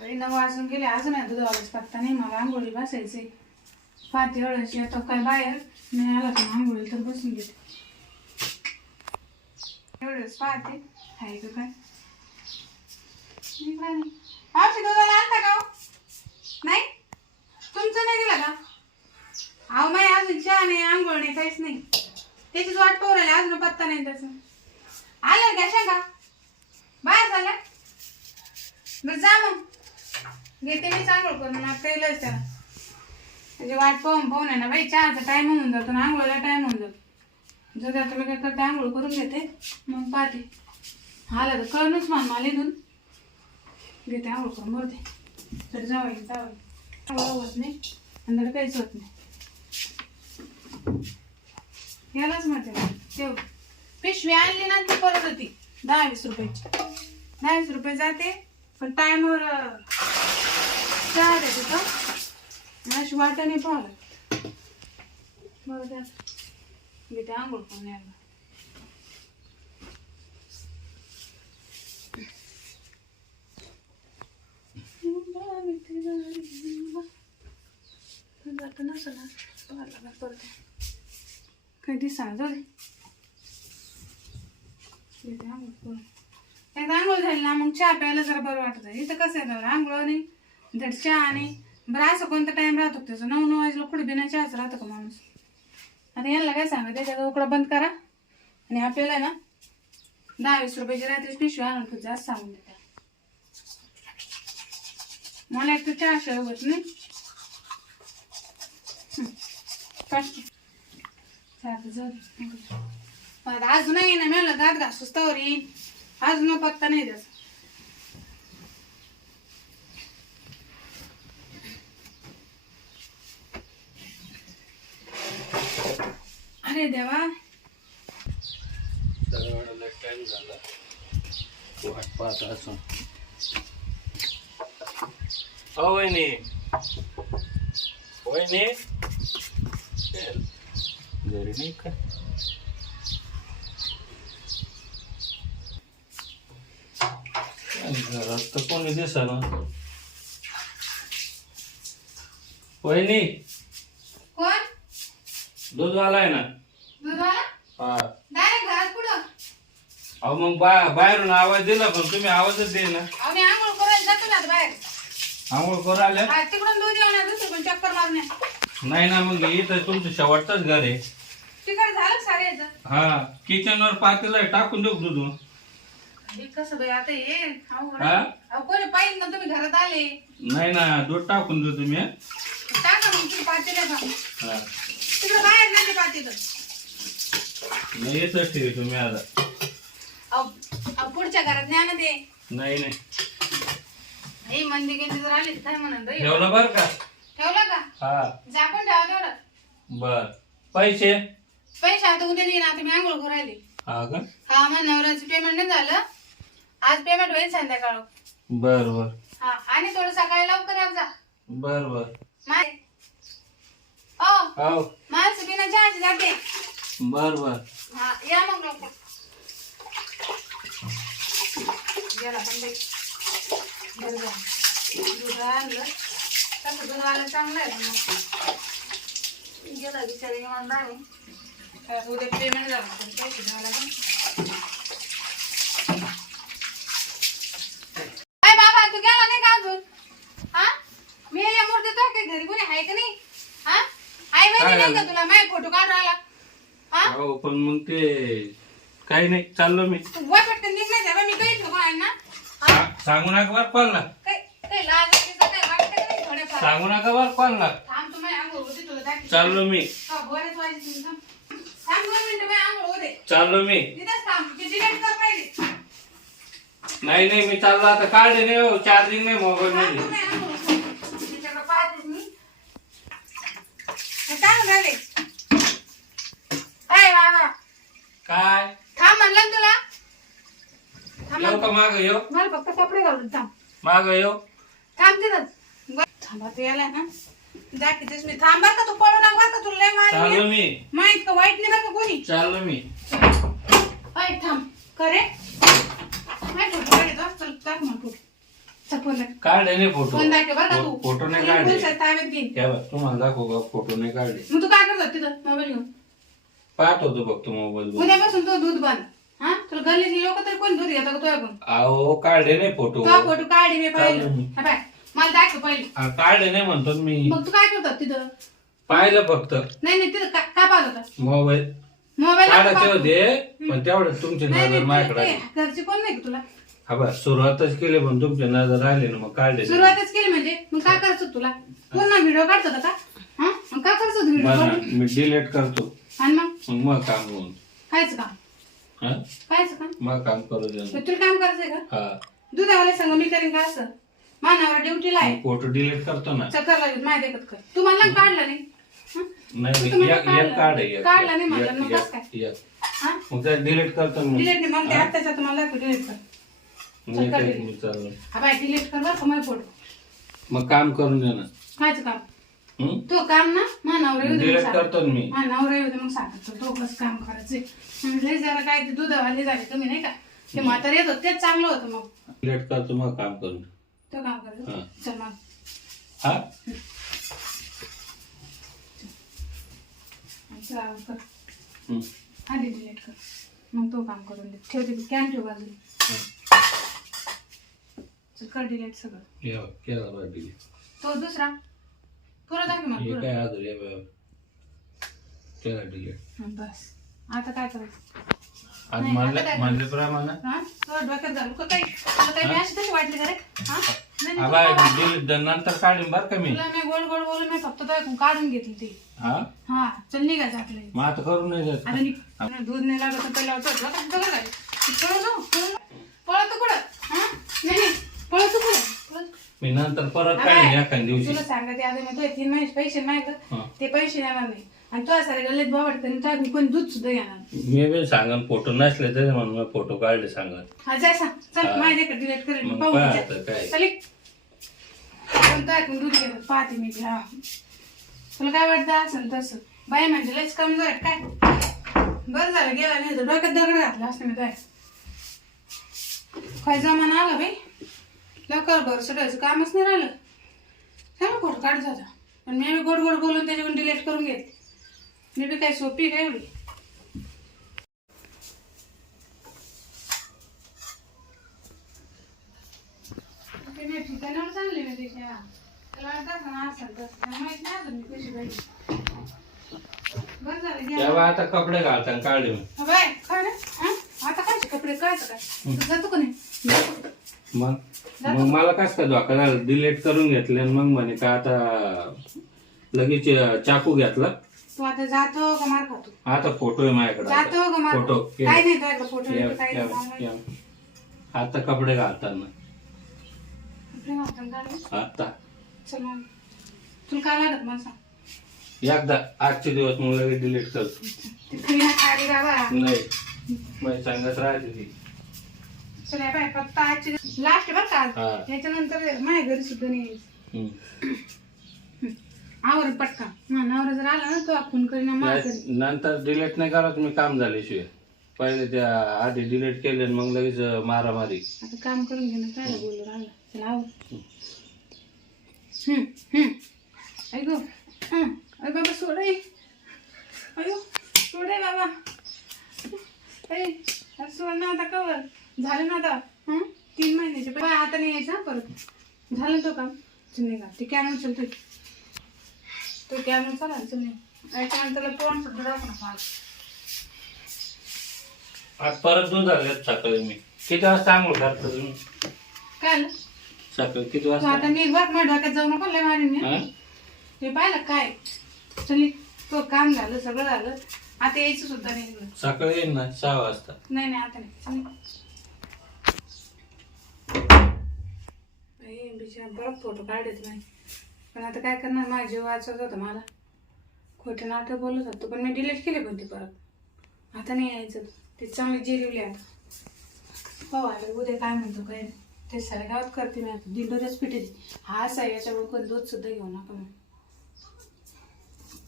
नऊ वाजून गेले. अजून आहे दुधावालाच पत्ता नाही. मला आंघोळी बसायची. पाहते एवढंच येतो काय बाहेर? नाही आला तर आंघोळी तर बसून घेते. एवढंच पाहते. आहे का काय? औषध दुधाला आणता का हो? नाही? तुमचं नाही दिलं का? अहो माही अजून चहा नाही आंघोळ नाही काहीच नाही. त्याचीच वाट पाहू अजून पत्ता नाही त्याचा. आलं का? शंका बाहेर झाला. बरं जा मग. घेते मी चांगलं करून मग केलंच त्याला. म्हणजे वाट पाहून पाहून आहे ना बाई चहाचा टाइम होऊन जातो ना आंघोळीला टाईम होऊन जातो. जर आता मी काय करते आंघोळ करून घेते मग पाहते. आला तर कळूनच मान मला इथून. घेते आंघोळ करून बोलते तर जावं जावं आंघोळ होत नाही आणि काहीच होत नाही. यालाच म्हणते ठेव. पिशवी आणली ना ती परत होती. दहा वीस रुपयाची. दहा वीस रुपये जाते पण टायमवर चहा देते का अशी वाटा नाही पाहिलं बरं द्या. मी ते आंघोळ करून यायला. जातं नसं ना पाहायला परत काही दिसा जाऊ दे आंघोळ करून. एकदा आंघोळ झाली ना मग चहा प्यायला जरा बरं वाटतं. इथं कसं आहे आंघोळ नाही. धड चहा आणि बरं असं कोणता टाईम राहतो का त्याचा? नऊ नऊ वाजला कुठं बिना चहाच राहतो का माणूस? आता यांना काय सांगा त्याच्यात उकडा बंद करा. आणि आपल्याला ना दहा वीस रुपयाची रात्रीच पिशवी आणून तुझं जास्त सांगून देते. मला एक तर चहा शिवाय होत नाही. चालतं जाऊ अजून नाही ना मिळालं दात घासूस तर येईल अजून पत्ता नाही त्याचा. देवा. टाइम झाला. वाट पाहत असून हो वहिनी. वहिनी. घरी नाही का? घरात तर कोणी दिसा वहिनी. कोण? दूध आलाय ना. दुधाला हा डायरेक्ट घरात पुढं अहो मग बा बाहेरून आवाज दिला पण तुम्ही आवाजच दे ना अहो मी आंघोळ करायला जातो ना आता बाहेर. आंघोळ करू आल्या? हा, तिकडून दूध येऊन आलं दुसरं पण चक्कर मारण्या नाही ना मग इथं तुमचं शेवटचंच घर आहे. तिकडे झालं सारे याचं. हा किचनवर पातेला टाकून देऊ का दूध हे कसं बाई आता हे अवघड हा? आहे. अहो कोणी पाहिजे ना तुम्ही घरात आले? नाही ना दूध टाकून देऊ तुम्ही? टाका मग तुम्ही पातेल्या का हा. तिकडे बाहेर नाही पातेलं. नाही येतच ठेवी तुम्ही आता. अहो अहो, पुढच्या घरात न्या ना ते. नाही नाही. हे मंदी गेंदी जर आली तर काय म्हणून बाई? ठेवलं बर का? ठेवलं का? हा. झाकून ठेवा तेवढं. बर. पैसे? पैसे आता उद्या देईन आता मी आंघोळ करू राहिली. हा का? हा मग नवऱ्याचं पेमेंट नाही झालं. आज पेमेंट होईल संध्याकाळ. बर बर. हा आणि थोडं सकाळी लवकर या जा. बर बर. माय ओ हो. माणसं बिना चहाची जाते. बर बर. हा या मग लवकर. गेला पण बाई. बरं झालं. दूध आणलं. कसं दूध आलं चांगलं आहे पण मग. गेला बिचारी आहे. तर उद्या पेमेंट झालं तर पैसे द्यावं लागेल. बाबा तू गेला नाही का अजून? हा? मी या मूर्ती तो घरी कोणी आहे का नाही? हा? आई माहिती नाही का? तुला? माझे फोटो काढून राहिला हा? पण मग ते काही नाही चाललो मी. काही ठेवू आहे ना सा- सांगू नका बर कॉलला काही काही लाज वाटते काही वाटतं का नाही थोडंफार? सांगू नका बर कॉलला थांब तू माझ्या आंघोळ होते तुला दाखव चाललो मी. का बरेच वाजले थांब. थांब दोन मिनिटं माझ्या आंघोळ होते चाललो मी. तिथंच थांब ते डिलेट कर पहिले. नाही नाही मी चाललो. आता काढले नाही हो चार्जिंग नाही मोबाईल थांब तू मध्ये. माझ्या आंघोळ होते. तिच्याकडे पाहतेच मी. हे काय म्हणून राहिले अय बाबा काय थांब म्हणलं ना तुला थांब येऊ का म्हणलं. माग येऊ. मला फक्त कपडे घालून थांब. माग येऊ. थांब बरं. थांबा तू याला ना. दाखवतेस मी थांब बरं का तू पळू नका बरं का तुला लय मार चाललो मी. माहीत का वाईट नाही बरं का कोणी? चाललो मी. अय थांब. करे ठेवतो गाडीत. चल टाक फोन दाखव. काढले नाही फोटो. फोन दाखव बरं का तू. फोटो नाही तुला काढले. पोलिसात ताब्यात घेईन. त्या बघ, तुम्हाला दाखवू का फोटो नाही काढले. मग तू काय करतो तिथं? मोबाईल घेऊन. पाहत होतो बघ मोबाईल उद्यापासून तो दूध बंद. हा? तुला गल्लीची लोक तरी कोण दूध घेतात का तुझ्याकडून? अहो काढले नाही फोटो. तुझा फोटो काढी मी पाहिलं. काढलं मी. हा बाय मला दाखव पहिले. हा, काढले नाही म्हणतो ना मी. मग तू काय करतो तिथं? पाहिलं फक्त. नाही नाही तिथं का- काय पाहत होता? मोबाईल. मोबाईल काढायचे होते पण तेवढं तुमची नजर माझ्याकडे आली. घरचे कोण नाही का तुला? हा बा सुरुवातच केली पण तुमची नजर राहिली ना मग काढले. सुरुवातच केली म्हणजे? मग काय करायचं तुला? पूर्ण व्हिडिओ काढतो का हा? मग काय करायचं व्हिडिओ बरं काढून? मी डिलीट करतो. आणि मग? मग मग काम होऊन. कायचं काम? हा कायचं काम? मग काम करू दे. मग तुला काम करायचंय का? हा. दुधावाले संग मी करीन का असं? मानावर ड्युटीला आहे. फोटो डिलीट करतो ना. चक्कर लागेल माहिती देखत कर. तू मला काढला नाही. हं? नाही मला एक काढला. एक काढ एक काढला नाही एक- म्हणलं, मग एक- कसं काय? एक. हा? मग डिलीट करतो ना. मी डिलीट नाही मग ते आत्ताच्या तुम्हाला डिलीट कर. मी चल, ते- कर मी चाललो. हा बाय डिलीट कर बरं का माझे फोटो. मग काम करून दे ना. कायचं काम. हं? तो काम ना मानावर येऊ दे मग. करतो ना मी. हा नवरा येऊ दे मग सांगत तो कसं काम करायचंय. म्हणजे जरा काय ते दुधावाले झाले तुम्ही नाही का? ते म्हातारे येत होते तेच चांगलं होतं मग. डिलीट करतो मग काम करून. तो काम करायचं हा. चल मग. हा? चल आवड कर. हं. आधी डिलीट कर. मग तो काम करून दे. ठेवते कॅन ठेव बाजूला. चल कर डिलीट सगळं. हे बघ, केला बरं delete. तो दुसरा. पुरा दाखव मला हे पुरा काय. केला हं, बस. आता काय करायचं? आज नाही, म्हणले आता काय? म्हणल्याप्रमाणे हा? तुला डोक्यात झालं का काही? तुला काही मी अशी तशी वाटली का रे? हा? नाही, नाही, आबा तुला- डिलीट नंतर काढीन बरं का मी. तुला मी गोड गोड बोलून मी फक्त काढून घेतली ती. हा? हा चल निघायचं आपलं मग आता करून नाही आता निघ. दूध नाही लागत तर पहिला होतं बघा बघा काय पळतो. पळतो कुठं? हा? नाही नाही पळतो कुठं? पळतो. मी नंतर परत काढीन एखाद्या दिवशी तुला सांगते आता मी तुझे तीन महिने पैसे हा. ते पैसे देणार नाही आणि तुझ्या सारे गल्लीत बाबड करीन तर मी कोणी दूध सुद्धा घेणार नाही. मी बी सांगन फोटो नसले तरी म्हणून मी फोटो काढले सांगन हा जाय सांग चल. माझ्याकडे डिलीट करेल मग पाहू काय विचार. आता काय? चल एक. पण तो ऐकून दूध घेतात पाहते मी हा तुला काय वाटतं असं तसं बाई म्हणजे लयच कमजोर आहे काय बरं झालं गेला नाही तर डोक्यात दगड घातला असं मी काय काय जमाना आला बाई लवकर भर सुटायचं कामच नाही राहिलं सांगा फोटो काढत होता पण मी गोड गोड बोलून त्याच्याकडून डिलीट करून घेतली मी बी काय सोपी काय एवढी ते मी ठिकाणावर चालले मी त्याच्या त्याला वाटतं असं ना असं तसं. त्याला माहीत नाही अजून मी कशी पाहिजे बरं झालं. तेव्हा आता कपडे घालताना काढले बाय काय रे? हा? आता काय कपडे काय काय जातो का नाही. मग मग मला कस काय धोका झाला डिलीट करून घेतले आणि मग म्हणे का आता लगेच चाकू घेतला. तू आता जातो का मार खातो? आता फोटो आहे माझ्याकडे जातो का आता. मार फोटो खातो? काय नाही तुझ्याकडे फोटो ये- बिटो काही ये- नाही. ये. आता कपडे घालताना काढले. आता. चल मग. तुला काय लागत मला सांग. एकदा आजचे दिवस मग लगेच डिलीट करतो. ती बाबा नाही. मग सांगत राहते ती. चल बाय फक्त आजची लास्ट बरं का. हा. त्याच्यानंतर माझ्या घरी सुद्धा नाही यायचं. हम्म. आवर पटका नवरा जर आला ना तो फोन करीन मला नंतर डिलीट नाही करा तुम्ही काम झाल्याशिवाय पहिले त्या आधी डिलीट केले आणि मग लगेच अं, मारामारी आता काम करून घेणं काय बोललो राहिला चला आवर हम्म हम्म ऐक गो. हं. बाबा सोड ए. अयो सोड ए बाबा ए अरे सोड ना आता कवर झालं ना आता? हं? तीन महिन्याचे. पण आता नाही यायचं परत. झालं ना तो काम? चल निघा. ते कॅनल चलतो तो. कॅनल चला चल निघा. याच्यानंतर तोंड सुद्धा दाखव ना. आज परत दूध आले सकाळी मी. किती वाजता आंघोळ करता तुम्ही? काय आलं? सकाळी किती तू वाजता आता निघ बघ माझ्या डोक्यात जाऊ नको लय मारीन मी. हा? पाहिलं काय? चल तो काम झालं सगळं झालं. आता यायचं सुद्धा नाही. सकाळी येईन ना? सहा वाजता. नाही नाही आता नाही. चल निघ. बाई, बिचारा बरं फोटो काढत नाही. पण आता काय करणार? माझा जीव वाचत होतं मला. खोटं नाटक बोलत होतो. पण मी डिलीट केले पण ती परत. आता नाही यायचं. ते चांगले जिरवले आता. हो आलं उद्या काय म्हणतो काय? नाही. ते साऱ्या गावात करते मी आता. दिंडोऱ्याच पिटे हा असा आहे, याच्यामुळे कोण दूधसुद्धा घेऊ नका मग